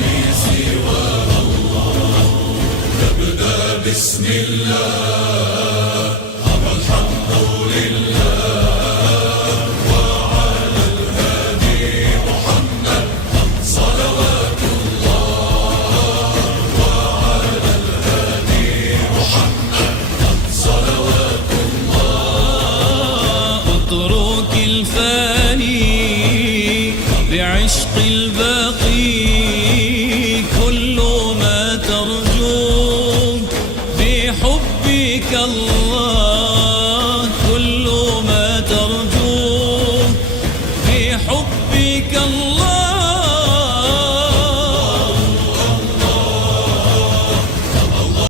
لي سوى الله. نبدأ بسم الله والحمد لله وعلى الهادي محمد صلوات الله. وعلى الهادي محمد صلوات الله. اترك الفاني بعشق الباقي، كل ما ترجوه بحبك الله.